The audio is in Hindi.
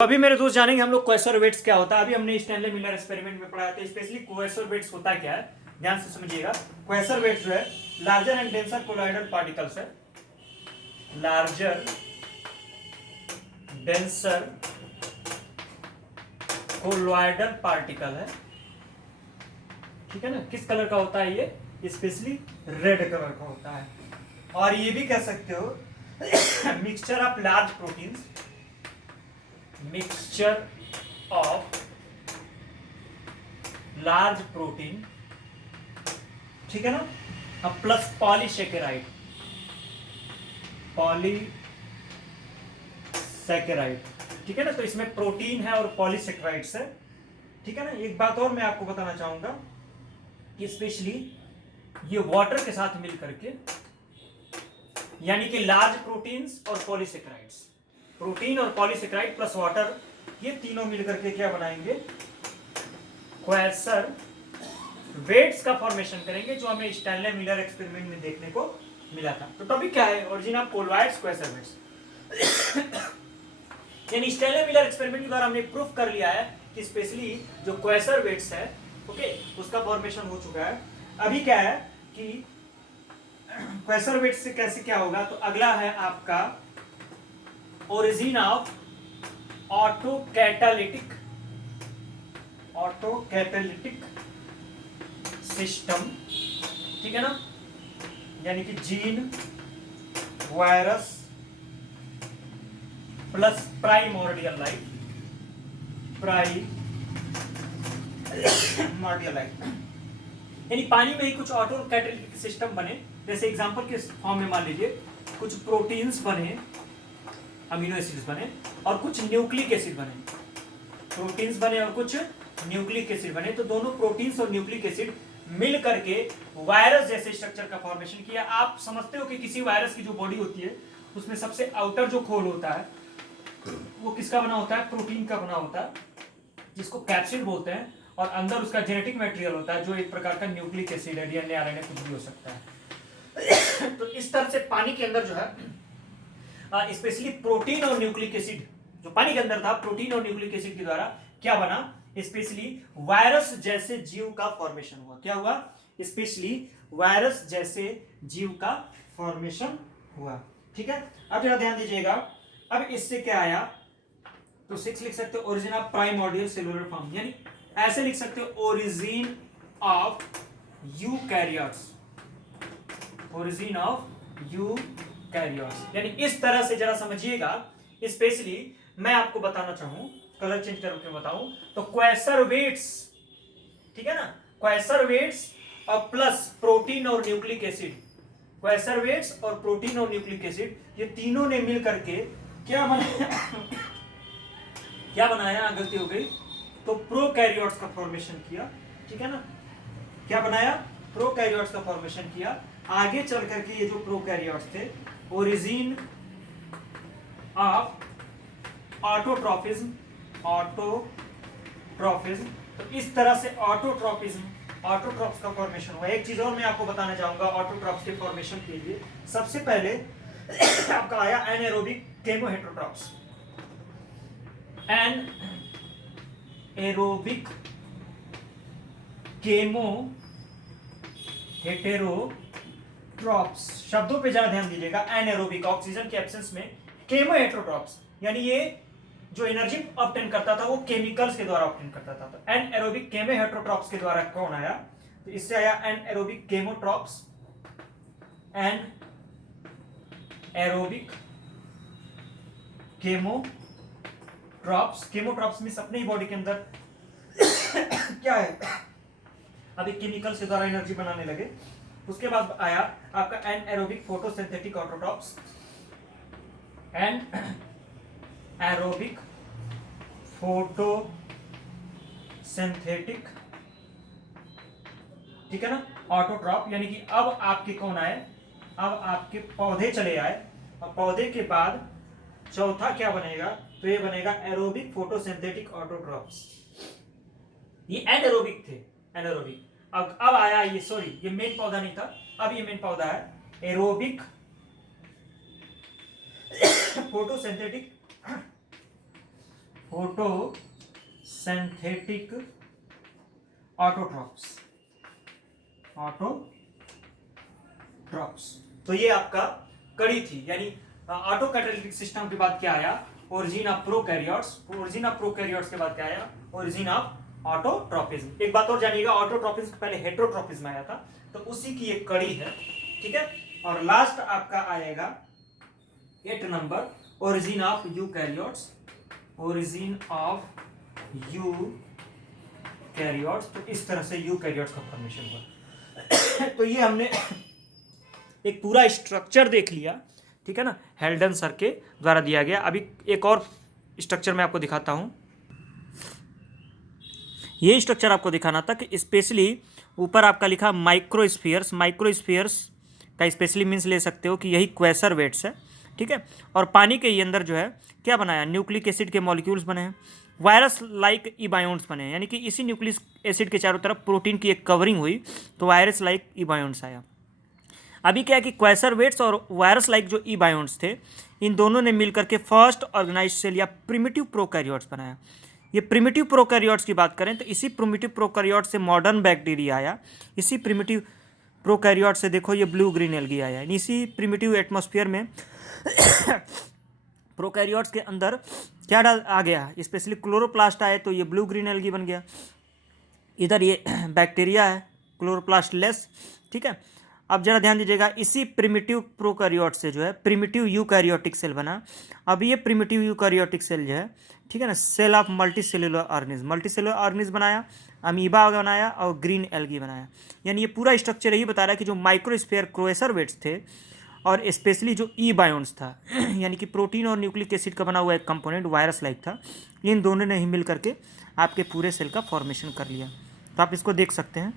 अभी मेरे दोस्त जानेंगे हम लोग क्वेसरवेट्स क्या होता है। अभी हमने स्टैनले मिलर एक्सपेरिमेंट में पढ़ा था। स्पेशली क्वेसरवेट्स होता क्या है, ध्यान से समझिएगा। क्वेसरवेट्स जो है larger and denser colloidal particles है। लार्जर डेंसर कोलॉइडल पार्टिकल है, ठीक है ना। किस कलर का होता है ये? स्पेशली रेड कलर का होता है। और ये भी कह सकते हो mixture of large proteins, mixture of large protein, ठीक है ना। अब प्लस पॉलीसेकेराइड, पॉलीसेकेराइड, ठीक है ना। तो इसमें प्रोटीन है और पॉलीसेकेराइड्स है, ठीक है ना। एक बात और मैं आपको बताना चाहूंगा कि स्पेशली ये वाटर के साथ मिल करके, यानी कि लार्ज प्रोटीन्स और पॉलीसेकेराइड्स, प्रोटीन और पॉलीसेकेराइड प्लस वाटर, ये तीनों मिलकर के क्या बनाएंगे? क्वेसर वेट्स का फॉर्मेशन करेंगे, जो हमें स्टैनले मिलर एक्सपेरिमेंट में देखने को मिला था। तो टॉपिक क्या है? Origin of colloids coacervates. यानी स्टैनले मिलर एक्सपेरिमेंट के द्वारा हमने प्रूफ कर लिया है कि स्पेशली जो क्वेसरवेट्स है, ओके, उसका फॉर्मेशन हो चुका है। अभी क्या है कि क्वेसरवेट्स से कैसे क्या होगा? तो अगला है आपका ओरिजिन ऑफ ऑटोकैटालिटिक सिस्टम, ठीक है ना। यानी कि gene, virus plus primordial life, यानी पानी में ही कुछ ऑटोकैटालिटिक सिस्टम बने। जैसे एग्जांपल के फॉर्म में मान लीजिए कुछ प्रोटीन्स बने, अमीनो एसिड्स बने और कुछ न्यूक्लिक एसिड बने, प्रोटीन्स बने और कुछ न्यूक्लिक एसिड बने। तो दोनों प्रोटीन्स और न्यूक्लिक एसिड मिल करके वायरस जैसे स्ट्रक्चर का फॉर्मेशन किया। आप समझते हो कि किसी वायरस की जो बॉडी होती है उसमें सबसे आउटर जो खोल होता है वो किसका बना होता है? प्रोटीन का बना होता है, जिसको कैप्सिड बोलते हैं। और अंदर उसका जेनेटिक मटेरियल होता है जो एक प्रकार का न्यूक्लिक एसिड है, डीएनए, आरएनए, कुछ भी हो सकता है। तो इस तरह से पानी के अंदर जो है स्पेशली प्रोटीन और न्यूक्लिक एसिड, जो पानी के अंदर था, प्रोटीन और न्यूक्लिक एसिड के द्वारा क्या बना? स्पेशली वायरस जैसे जीव का फॉर्मेशन हुआ। क्या हुआ? स्पेशली वायरस जैसे जीव का फॉर्मेशन हुआ, ठीक है। अब जरा ध्यान दीजिएगा, अब इससे क्या आया? तो 6 लिख सकते हो origin of primordial cellular form, यानी ऐसे लिख सकते हो origin of eukaryotes, origin of eukaryotes. यानी इस तरह से जरा समझिएगा। स्पेशली मैं आपको बताना चाहूं, कलर चेंज करके बताऊं तो क्वेसरवेट्स, ठीक है ना, क्वेसरवेट्स और प्लस प्रोटीन और न्यूक्लिक एसिड, क्वेसरवेट्स और प्रोटीन और न्यूक्लिक एसिड, ये तीनों ने मिल करके क्या बनाया? क्या बनाया? गलती हो गई, तो प्रोकैरियोट्स का फॉर्मेशन किया, ठीक है ना। क्या बनाया? प्रोकैरियोट्स का फॉर्मेशन किया। आगे चल करके ये जो प्रोकैरियोट्स थे, ओरिजिन ऑफ ऑटोट्रॉफिज्म, तो इस तरह से ऑटोट्रॉप्स का फॉर्मेशन हुआ। एक चीज और मैं आपको बताना चाहूंगा ऑटोट्रॉप्स के फॉर्मेशन के लिए। सबसे पहले आपका आया एनाएरोबिक केमोहेटेरोट्रॉप्स, एनाएरोबिक केमोहेटेरोट्रॉप्स। शब्दों पे जरा ध्यान दीजिएगा। एनाएरोबिक, ऑक्सीजन के एब्सेंस में, केमोहेटेरोट्रॉप्स यानी ये जो एनर्जी ऑब्टेन करता था वो केमिकल्स के द्वारा ऑब्टेन करता था। तो एनाएरोबिक केमोहेटेरोट्रॉप्स के द्वारा कौन आया? तो इससे आया एनाएरोबिक केमोट्रॉप्स, एनाएरोबिक केमोट्रॉप्स। केमोट्रॉप्स में अपने ही बॉडी के अंदर क्या है? अभी केमिकल के द्वारा एनर्जी बनाने लगे। उसके बाद आया आपका एनाएरोबिक फोटोसिंथेटिक ऑटोट्रॉप्स, एनाएरोबिक फोटोसिंथेटिक, ठीक है ना, ऑटोट्रॉप। यानी कि अब आपके कौन आए? अब आपके पौधे चले आए। और पौधे के बाद चौथा क्या बनेगा? तो ये बनेगा एरोबिक फोटोसिंथेटिक ऑटोट्रॉप्स। ये एनाएरोबिक थे, एनाएरोबिक। अब आया ये, सॉरी, ये मेन पौधा नहीं था, अब ये मेन पौधा है एरोबिक फोटोसिंथेटिक फोटोसिंथेटिक ऑटोट्रॉप्स। तो ये आपका कड़ी थी, यानी ऑटो कैटालिटिक सिस्टम के बाद क्या आया, origin of prokaryotes. Origin of prokaryotes के बाद क्या आया, ओरिजिन ऑफ ऑटोट्रॉपिज्म। एक बात और जानिएगा, ऑटोट्रॉपिज्म पहले हेटेरोट्रॉपिज्म आया था, तो उसी की एक कड़ी है, ठीक है। और लास्ट आपका आएगा 8 number, origin of eukaryotes. Origin of eukaryotes. तो इस तरह से यूकैरियोट्स का फॉर्मेशन हुआ। तो ये हमने एक पूरा स्ट्रक्चर देख लिया, ठीक है ना, हेल्डन सर के द्वारा दिया गया। अभी एक और स्ट्रक्चर मैं आपको दिखाता हूं। ये स्ट्रक्चर आपको दिखाना था कि स्पेशली ऊपर आपका लिखा माइक्रोस्फीयर्स। माइक्रोस्फीयर्स का स्पेशली मीन्स ले सकते हो कि यही क्वेसर वेट्स है, ठीक है। और पानी के अंदर जो है क्या बनाया, न्यूक्लिक एसिड के मॉलिक्यूल्स बने हैं, वायरस लाइक इबायोन्स बने हैं, यानी कि इसी न्यूक्लिक एसिड के चारों तरफ प्रोटीन की एक कवरिंग हुई, तो वायरस लाइक इबायोन्स आया। अभी क्या है कि क्वेसर वेट्स और वायरस लाइक जो इबायोन्स थे, इन दोनों ने मिलकर के फर्स्ट ऑर्गेनाइज्ड सेल या प्रिमिटिव प्रोकैरियोट्स बनाया। ये प्रिमिटिव प्रोकैरियोट्स की बात करें तो इसी प्रिमिटिव प्रोकैरियोट्स से मॉडर्न बैक्टीरिया आया। इसी प्रिमिटिव प्रोकैरियोट से देखो ये ब्लू ग्रीन एल्गी आया। इसी प्रिमिटिव एटमॉस्फेयर में प्रोकैरियोट्स के अंदर क्या आ गया, स्पेशली क्लोरोप्लास्ट आए तो ये ब्लू ग्रीन एल्गी बन गया। इधर ये बैक्टीरिया है क्लोरोप्लास्ट लेस, ठीक है। अब जरा ध्यान दीजिएगा, इसी प्रिमिटिव प्रोकैरियोट से जो है प्रिमिटिव यूकैरियोटिक सेल बना। अब ये प्रिमिटिव यूकैरियोटिक सेल जो है, ठीक है ना, cell of multicellular organism. Multicellular organism बनाया, अमीबा बनाया और ग्रीन एल्गी बनाया। यानी ये पूरा स्ट्रक्चर यही बता रहा है कि जो माइक्रोस्फीयर क्रोएसर वेट्स थे और स्पेशली जो ई बायोन्स था यानी कि प्रोटीन और न्यूक्लिक एसिड का बना हुआ एक कंपोनेंट वायरस लाइक था, इन दोनों ने ही मिल करके आपके पूरे सेल का फॉर्मेशन कर लिया। तो आप इसको देख सकते हैं।